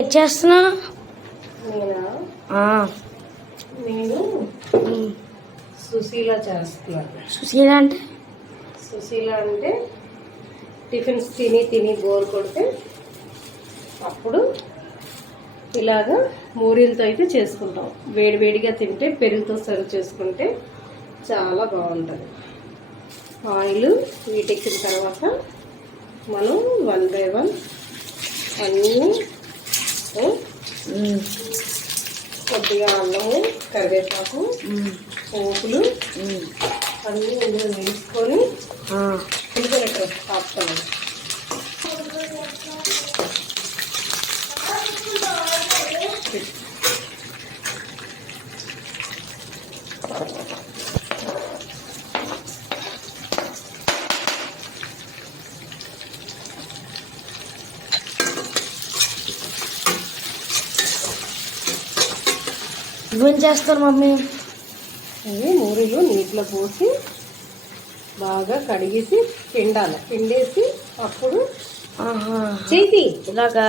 ఏం చేస్తున్నావు నేనా. సుశీల చేస్తున్నాను. సుశీల అంటే? సుశీల అంటే టిఫిన్స్ తిని తిని బోర్ కొడితే అప్పుడు ఇలాగా మూరీలతో అయితే చేసుకుంటాం. వేడివేడిగా తింటే పెరుగుతో సర్వ్ చేసుకుంటే చాలా బాగుంటుంది. ఆయిల్ వీటెక్కిన తర్వాత మనం వన్ బై వన్ అన్నీ ఏ, ఉమ్, కొద్దిగా అల్లము కరివేపాకు పోపులు. అన్నీ ఇందులో వేసుకొని ఆ, ఉల్లిగడ్డ ఆపుతాను నువ్వేం చేస్తావు మమ్మీ? ఇవి మూరీలు నీటిలో పోసి బాగా కడిగేసి పిండాలి. పిండేసి అప్పుడు చేతి. ఇలాగా?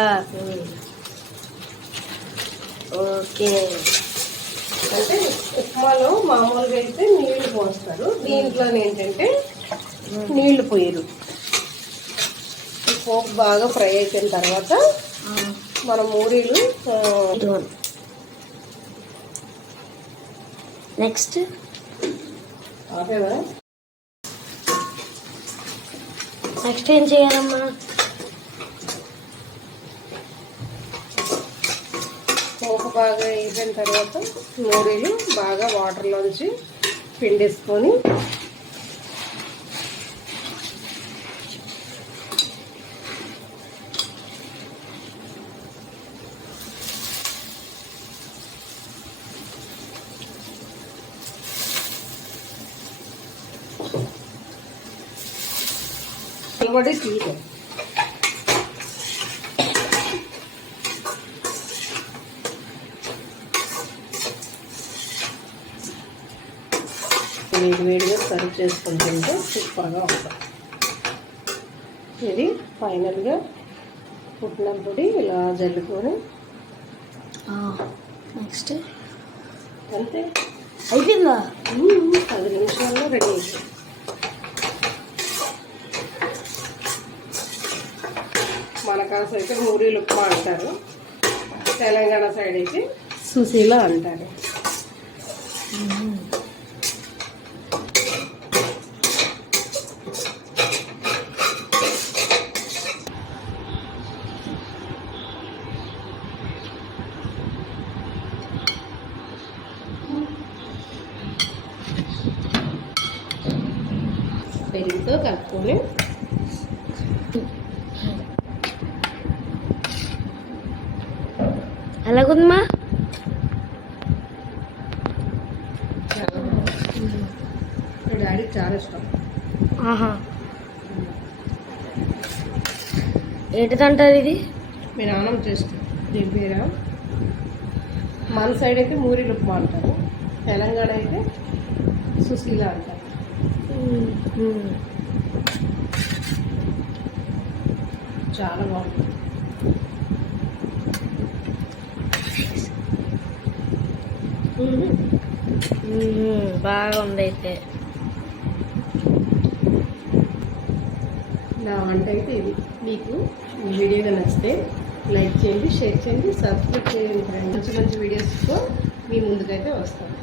ఓకే. అంటే ఉప్మాలో మామూలుగా అయితే నీళ్ళు పోస్తారు. దీంట్లో ఏంటంటే నీళ్ళు పోయరు పోపు బాగా ఫ్రై అయిపోయిన తర్వాత మన మూరీలు నెక్స్ట్ నెక్స్ట్ ఏం చేయాలమ్మా? పోపు బాగా వేసిన తర్వాత మూరీలు బాగా వాటర్లోంచి పిండేసుకొని ఇంకోటి తీయదు వేడి వేడిగా సర్వ్ చేసుకుని తింటే సూపర్గా ఉంటుంది. ఇది ఫైనల్గా పుట్టిన పొడి ఇలా జల్లుకొని. నెక్స్ట్. అంతే. అయిపోయిందా? పది నిమిషాల్లో రెడీ అయిపోయింది. మన కాస అయితే మూరీలు ఉప్మా అంటారు. తెలంగాణ సైడ్ అయితే సుశీల అంటారు. పెరుగుతో కలుపుకొని ఎలాగుందమ్మా? డాడీకి చాలా ఇష్టం. ఆహా. ఏంటిదంటారు ఇది? మీ నాన్నం చేస్తుంది దీని పేరు? మన సైడ్ అయితే మూరీలు ఉప్మా అంటారు. తెలంగాణ అయితే సుశీల అంటారు. చాలా బాగుంటుంది. బాగుంది అయితే నా వంట అయితే ఇది. మీకు ఈ వీడియోగా నచ్చితే లైక్ చేయండి షేర్ చేయండి సబ్స్క్రైబ్ చేయండి మంచి మంచి వీడియోస్తో మీ ముందుకైతే వస్తాను